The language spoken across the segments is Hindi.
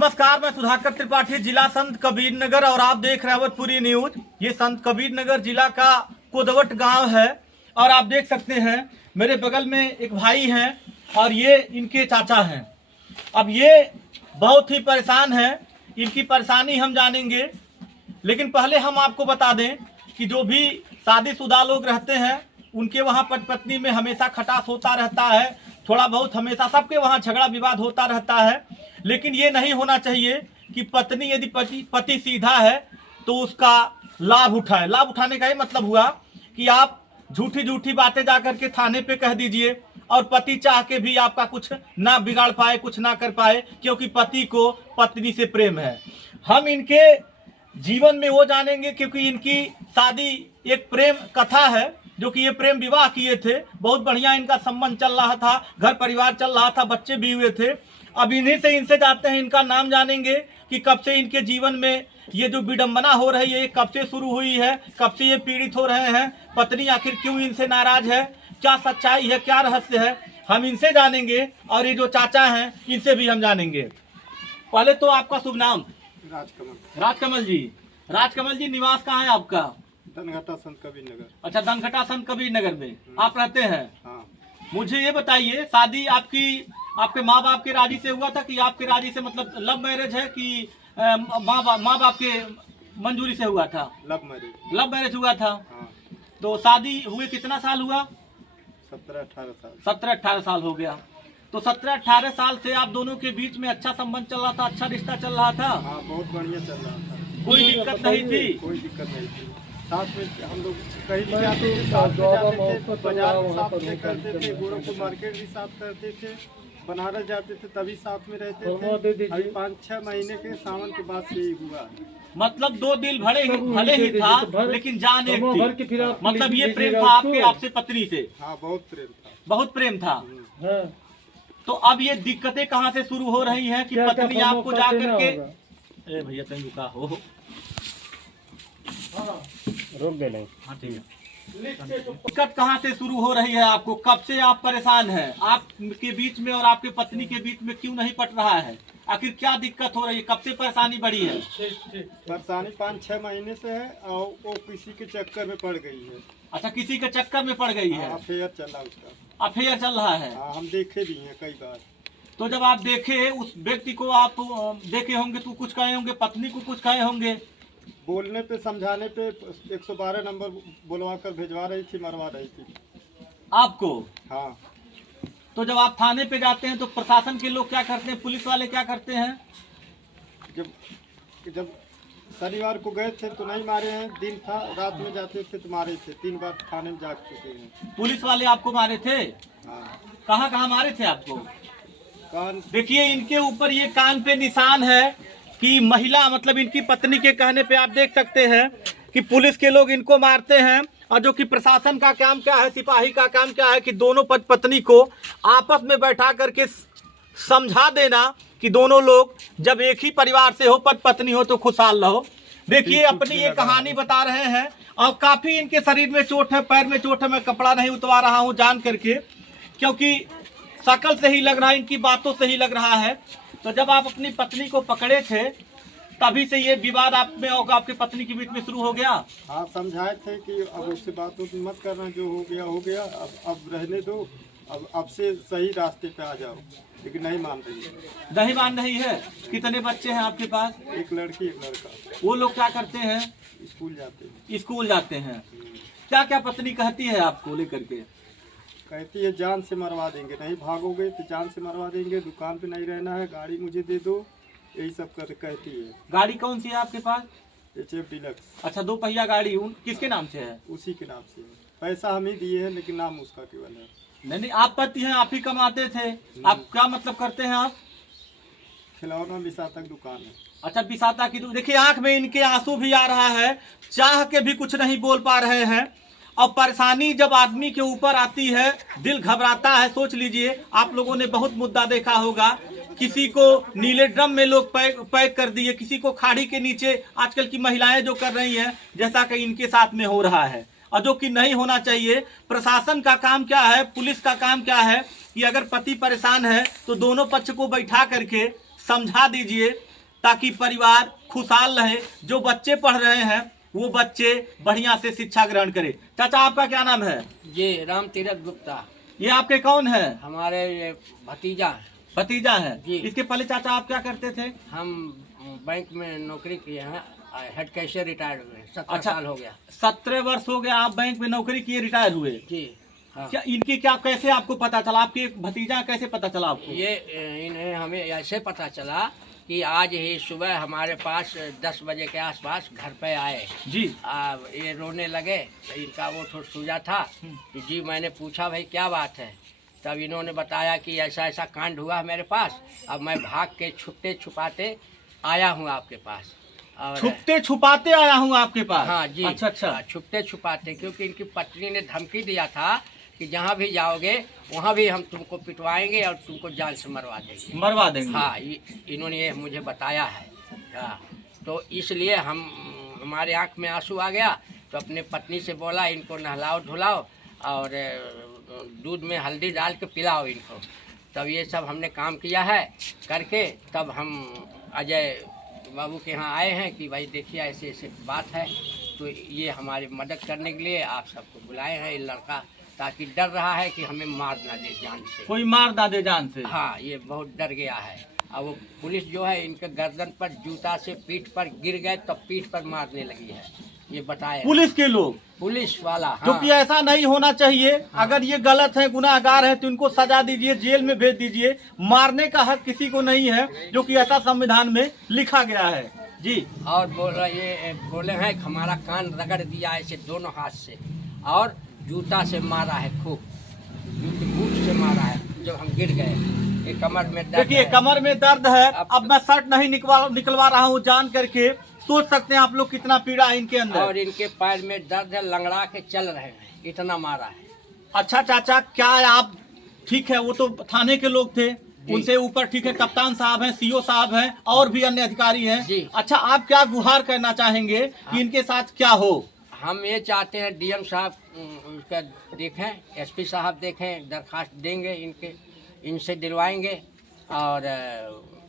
नमस्कार, मैं सुधाकर त्रिपाठी, जिला संत कबीर नगर और आप देख रहे हैं अवधपुरी न्यूज। ये संत कबीर नगर जिला का कोदवट गांव है और आप देख सकते हैं मेरे बगल में एक भाई हैं और ये इनके चाचा हैं। अब ये बहुत ही परेशान हैं, इनकी परेशानी हम जानेंगे, लेकिन पहले हम आपको बता दें कि जो भी शादीशुदा लोग रहते हैं उनके वहाँ पति पत्नी में हमेशा खटास होता रहता है, थोड़ा बहुत हमेशा सबके वहाँ झगड़ा विवाद होता रहता है। लेकिन ये नहीं होना चाहिए कि पत्नी यदि पति सीधा है तो उसका लाभ उठाए। लाभ उठाने का ही मतलब हुआ कि आप झूठी झूठी बातें जाकर के थाने पे कह दीजिए और पति चाह के भी आपका कुछ ना बिगाड़ पाए, कुछ ना कर पाए, क्योंकि पति को पत्नी से प्रेम है। हम इनके जीवन में वो जानेंगे क्योंकि इनकी शादी एक प्रेम कथा है, जो कि ये प्रेम विवाह किए थे। बहुत बढ़िया इनका संबंध चल रहा था, घर परिवार चल रहा था, बच्चे भी हुए थे। अब इनसे जाते हैं, इनका नाम जानेंगे कि कब से इनके जीवन में ये जो विडंबना हो रही है, कब से शुरू हुई है, कब से ये पीड़ित हो रहे हैं, पत्नी आखिर क्यों इनसे नाराज है, क्या सच्चाई है, क्या रहस्य है, हम इनसे जानेंगे। और ये जो चाचा हैं इनसे भी हम जानेंगे। पहले तो आपका शुभ नाम? राजकमल जी। राजकमल जी, निवास कहाँ है आपका? दनघटा संत कबीर नगर। अच्छा, दनघटा संत कबीर नगर में आप रहते हैं? हाँ। मुझे ये बताइए, शादी आपकी आपके माँ बाप के राजी से हुआ था कि आपके राजी से, मतलब लव मैरिज है कि माँ बाप के मंजूरी से हुआ था? लव मैरिज हुआ था। हाँ। तो शादी हुए कितना साल हुआ? 17-18 साल। 17-18 साल हो गया। तो 17-18 साल से आप दोनों के बीच में अच्छा संबंध चल रहा था, अच्छा रिश्ता चल रहा था? हाँ, बहुत बढ़िया चल रहा था, कोई दिक्कत नहीं थी? कोई दिक्कत नहीं थी। साथ में हम लोग कहीं भी जाते थे, साथ में जाते थे, बाजार भी साथ में करते थे, गोरखपुर मार्केट भी साथ करते थे, बनारस जाते थे तभी साथ में रहते थे। अभी 5-6 महीने के सावन के बाद से ही हुआ। मतलब दो दिल भले ही था, लेकिन जान एक थी। मतलब ये प्रेम था आपसे पत्नी से? हाँ, बहुत प्रेम था। बहुत प्रेम था। तो अब ये दिक्कतें कहाँ से शुरू हो रही हैं कि पत्नी आपको जा करके, ए भैया कहीं रुका हो, रोक दे नहीं। हाँ ठीक है। दिक्कत कहाँ से शुरू हो रही है आपको? कब से आप परेशान हैं? आपके बीच में और आपके पत्नी के बीच में क्यों नहीं पट रहा है? आखिर क्या दिक्कत हो रही है? कब से परेशानी बढ़ी है? परेशानी 5-6 महीने से है और वो किसी के चक्कर में पड़ गई है। अच्छा, किसी के चक्कर में पड़ गई है? अफेयर चल रहा उसका। अफेयर चल रहा है? हाँ, हम देखे भी हैं कई बार। तो जब आप देखे उस व्यक्ति को, आप देखे होंगे तो कुछ कहे होंगे, पत्नी को कुछ कहे होंगे? बोलने पे, समझाने पे 112 नंबर बुलवा कर भिजवा रही थी, मरवा रही थी आपको। हाँ। तो जब आप थाने पे जाते हैं तो प्रशासन के लोग क्या करते हैं, पुलिस वाले क्या करते हैं? जब शनिवार को गए थे तो नहीं मारे हैं, दिन था, रात में जाते थे तो मारे थे। 3 बार थाने में जा चुके हैं। पुलिस वाले आपको मारे थे? हाँ। कहाँ मारे थे आपको? कान। देखिए, इनके ऊपर ये कान पे निशान है कि महिला, मतलब इनकी पत्नी के कहने पे आप देख सकते हैं कि पुलिस के लोग इनको मारते हैं। और जो कि प्रशासन का काम क्या है, सिपाही का काम क्या है कि दोनों पत्नी को आपस में बैठा करके समझा देना कि दोनों लोग जब एक ही परिवार से हो, पति पत्नी हो, तो खुशहाल रहो। देखिए, अपनी ये कहानी बता रहे हैं और काफ़ी इनके शरीर में चोट है, पैर में चोट है। मैं कपड़ा नहीं उतरवा रहा हूँ जान करके, क्योंकि शकल से ही लग रहा है, इनकी बातों से ही लग रहा है। तो जब आप अपनी पत्नी को पकड़े थे तभी से ये विवाद आप में और आपके पत्नी के बीच में शुरू हो गया? हाँ, समझाए थे कि अब उससे बात मत करना, जो हो गया, अब रहने दो, अब से सही रास्ते पे आ जाओ। लेकिन नहीं मान रही है। नहीं मान रही है। कितने बच्चे हैं आपके पास? एक लड़की, एक लड़का। वो लोग क्या करते हैं? स्कूल जाते हैं। क्या क्या पत्नी कहती है आपको लेकर के? कहती है जान से मरवा देंगे, नहीं भागोगे तो जान से मरवा देंगे, दुकान पे नहीं रहना है, गाड़ी मुझे दे दो, यही सब कहती है। गाड़ी कौन सी है आपके पास? HF deluxe. अच्छा, 2 पहिया गाड़ी। किसके नाम से है? उसी के नाम से है। पैसा हम ही दिए हैं, लेकिन नाम उसका केवल है। नहीं, आप पति हैं, आप ही कमाते थे। आप क्या मतलब करते हैं आप? खिलौना बिसाता की दुकान है। अच्छा, बिसाता की। देखिए, आंख में इनके आंसू भी आ रहा है, चाह के भी कुछ नहीं बोल पा रहे हैं। और परेशानी जब आदमी के ऊपर आती है, दिल घबराता है। सोच लीजिए, आप लोगों ने बहुत मुद्दा देखा होगा, किसी को नीले ड्रम में लोग पैक कर दिए, किसी को खाड़ी के नीचे आजकल की महिलाएं जो कर रही हैं, जैसा कि इनके साथ में हो रहा है, और जो कि नहीं होना चाहिए। प्रशासन का काम क्या है, पुलिस का काम क्या है कि अगर पति परेशान है तो दोनों पक्ष को बैठा करके समझा दीजिए ताकि परिवार खुशहाल रहे। जो बच्चे पढ़ रहे हैं वो बच्चे बढ़िया से शिक्षा ग्रहण करें। चाचा आपका क्या नाम है? जी राम तीरथ गुप्ता। ये आपके कौन है? हमारे ये भतीजा है। भतीजा है जी। इसके पहले चाचा आप क्या करते थे? हम बैंक में नौकरी किए हैं, हेड कैशियर रिटायर्ड हुए, 17 अच्छा। साल हो गया। 17 वर्ष हो गया आप बैंक में नौकरी किए, रिटायर हुए। जी हाँ। क्या इनकी क्या कैसे आपको पता चला? आपके भतीजा कैसे पता चला आपको? ये इन्हें हमें ऐसे पता चला कि आज ही सुबह हमारे पास 10 बजे के आसपास घर पे आए। जी। ये रोने लगे, इनका वो थोड़ा सूजा था। जी मैंने पूछा भाई क्या बात है, तब इन्होंने बताया कि ऐसा ऐसा कांड हुआ है मेरे पास, अब मैं भाग के छुपते छुपाते आया हूँ आपके पास। और छुपते छुपाते आया हूँ आपके पास? हाँ जी। अच्छा अच्छा। छुपते छुपाते, क्योंकि इनकी पत्नी ने धमकी दिया था कि जहाँ भी जाओगे वहाँ भी हम तुमको पिटवाएंगे और तुमको जान से मरवा देंगे। मरवा देंगे? हाँ, इन्होंने ये मुझे बताया है। हाँ, तो इसलिए हमारे आँख में आंसू आ गया, तो अपने पत्नी से बोला इनको नहलाओ धुलाओ और दूध में हल्दी डाल के पिलाओ इनको। तब ये सब हमने काम किया है करके, तब हम अजय बाबू के यहाँ आए हैं कि भाई देखिए ऐसे ऐसे बात है, तो ये हमारी मदद करने के लिए आप सबको बुलाए हैं। ये लड़का ताकि डर रहा है कि हमें मार ना दे जान से, कोई मार ना दे जान से। हाँ, ये बहुत डर गया है। और वो पुलिस जो है इनके गर्दन पर जूता से पीठ पर गिर गए, तब पीठ पर मारने लगी है, ये बताए पुलिस के लोग? पुलिस वाला। हाँ। क्योंकि ऐसा नहीं होना चाहिए। अगर ये गलत है, गुनाहगार है, तो इनको सजा दीजिए, जेल में भेज दीजिए। मारने का हक किसी को नहीं है, जो कि ऐसा संविधान में लिखा गया है। जी। और बोले हैं कि हमारा कान रगड़ दिया ऐसे दोनों हाथ से, और जूता से मारा है, खूब जूते बूट से मारा है जब हम गिर गए। ये कमर में दर्द देखिए है। कमर में दर्द है। अब मैं शर्ट नहीं निकलवा रहा हूँ जान करके। सोच सकते हैं आप लोग कितना पीड़ा है इनके अंदर। और इनके पैर में दर्द है, लंगड़ा के चल रहे हैं, इतना मारा है। अच्छा चाचा, क्या आप ठीक है, वो तो थाने के लोग थे, उनसे ऊपर ठीक है कप्तान साहब हैं, सीओ साहब हैं, और भी अन्य अधिकारी हैं। जी। अच्छा, आप क्या गुहार करना चाहेंगे कि इनके साथ क्या हो? हम ये चाहते हैं डीएम साहब उसका देखें, एसपी साहब देखें, दरखास्त देंगे इनसे दिलवाएंगे और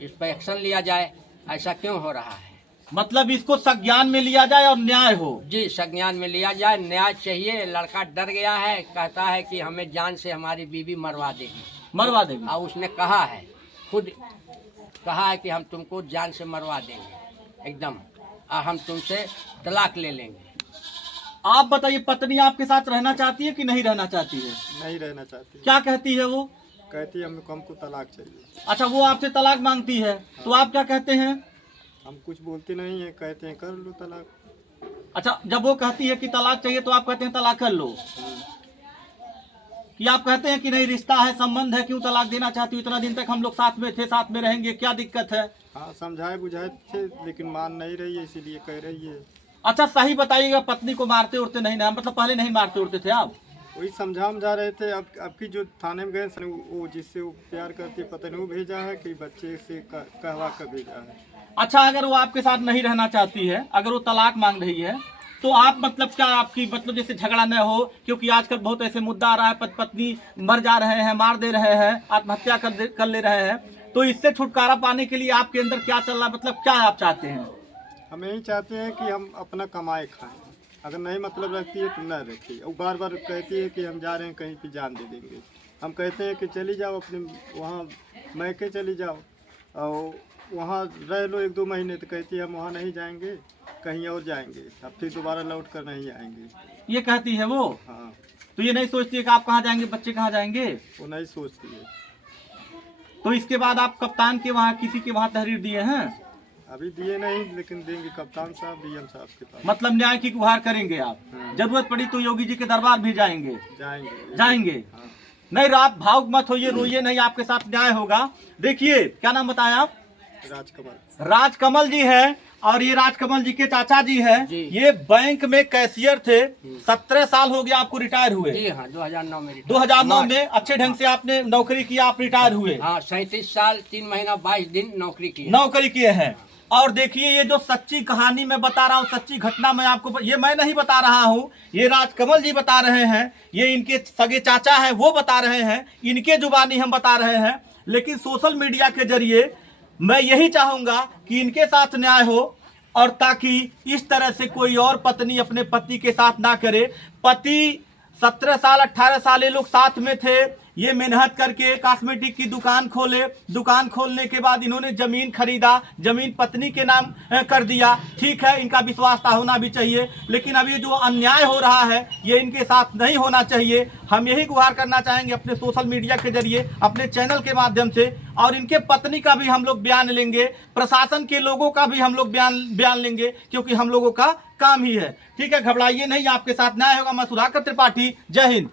इस पर एक्शन लिया जाए। ऐसा क्यों हो रहा है? मतलब इसको संज्ञान में लिया जाए और न्याय हो। जी, संज्ञान में लिया जाए, न्याय चाहिए। लड़का डर गया है, कहता है कि हमें जान से हमारी बीवी मरवा देगी। मरवा देंगे? और उसने कहा है, खुद कहा है कि हम तुमको जान से मरवा देंगे एकदम, और हम तुमसे तलाक ले लेंगे। आप बताइए, पत्नी आपके साथ रहना चाहती है कि नहीं रहना चाहती है? नहीं रहना चाहती। क्या कहती है वो? कहती है हमको तलाक चाहिए। अच्छा, वो आपसे तलाक मांगती है, तो आप क्या कहते हैं? हम कुछ बोलते नहीं है, कहते हैं कर लो तलाक। अच्छा, जब वो कहती है कि तलाक चाहिए तो आप कहते हैं तलाक कर लो? कि आप कहते हैं कि नहीं, रिश्ता है, संबंध है, क्यों तलाक देना चाहती हो? इतना दिन तक हम लोग साथ में थे, साथ में रहेंगे, क्या दिक्कत है? हाँ, समझाए बुझाए थे, लेकिन मान नहीं रही है, इसीलिए कह रही है। अच्छा, सही बताइएगा, पत्नी को मारते उड़ते नहीं ना? मतलब पहले नहीं मारते उड़ते थे आप? वही समझा रहे थे। अब की जो थाने में गए, वो जिससे वो प्यार करती है, पता नहीं वो भेजा है कि बच्चे से कहवा कर भेजा है। अच्छा, अगर वो आपके साथ नहीं रहना चाहती है, अगर वो तलाक मांग रही है, तो आप मतलब क्या, आपकी मतलब जैसे झगड़ा न हो, क्योंकि आजकल बहुत ऐसे मुद्दा आ रहा है, पत्नी मर जा रहे हैं, मार दे रहे हैं, आत्महत्या कर ले रहे हैं, तो इससे छुटकारा पाने के लिए आपके अंदर क्या चल रहा है? मतलब क्या आप चाहते हैं? हम यही चाहते हैं कि हम अपना कमाए खाएं। अगर नहीं मतलब रखती है तो न रखिए। वो बार बार कहती है कि हम जा रहे हैं कहीं पे, जान दे देंगे। हम कहते हैं कि चली जाओ अपने वहाँ मैके चली जाओ और वहाँ रह लो 1-2 महीने। तो कहती है हम वहाँ नहीं जाएंगे, कहीं और जाएंगे, अब फिर दोबारा लौट कर नहीं आएंगे। ये कहती है वो? हाँ। तो ये नहीं सोचती है कि आप कहाँ जाएंगे, बच्चे कहाँ जाएंगे? वो नहीं सोचती है। तो इसके बाद आप कप्तान के वहाँ, किसी के वहाँ तहरीर दिए हैं? अभी दिए नहीं, लेकिन देंगे कप्तान साहब, डीएम साहब के पास। मतलब न्याय की गुहार करेंगे आप? जरूरत पड़ी तो योगी जी के दरबार भी जाएंगे? जाएंगे। हाँ। नहीं, आप भावुक मत होइए, रोइए नहीं, आपके साथ न्याय होगा। देखिए, क्या नाम बताया आप? राजकमल। राजकमल जी है, और ये राजकमल जी के चाचा जी हैं। जी। ये बैंक में कैशियर थे, 17 साल हो गया आपको रिटायर हुए? जी हाँ, 2009 में। 2009 में अच्छे ढंग से आपने नौकरी की, आप रिटायर हुए? हाँ, 37 साल 3 महीना 22 दिन नौकरी की। नौकरी किए हैं। और देखिए, ये जो सच्ची कहानी मैं बता रहा हूँ, सच्ची घटना मैं आपको, ये मैं नहीं बता रहा हूँ, ये राजकमल जी बता रहे हैं, ये इनके सगे चाचा हैं वो बता रहे हैं, इनके जुबानी हम बता रहे हैं। लेकिन सोशल मीडिया के जरिए मैं यही चाहूँगा कि इनके साथ न्याय हो, और ताकि इस तरह से कोई और पत्नी अपने पति के साथ ना करे। पति 17 साल 18 साल ये लोग साथ में थे, ये मेहनत करके कॉस्मेटिक की दुकान खोले, दुकान खोलने के बाद इन्होंने ज़मीन खरीदा, ज़मीन पत्नी के नाम कर दिया। ठीक है, इनका विश्वास होना भी चाहिए, लेकिन अब ये जो अन्याय हो रहा है ये इनके साथ नहीं होना चाहिए। हम यही गुहार करना चाहेंगे अपने सोशल मीडिया के जरिए, अपने चैनल के माध्यम से, और इनके पत्नी का भी हम लोग बयान लेंगे, प्रशासन के लोगों का भी हम लोग बयान लेंगे, क्योंकि हम लोगों का काम ही है। ठीक है, घबराइए नहीं, आपके साथ न्याय होगा। मैं सुधाकर त्रिपाठी, जय हिंद।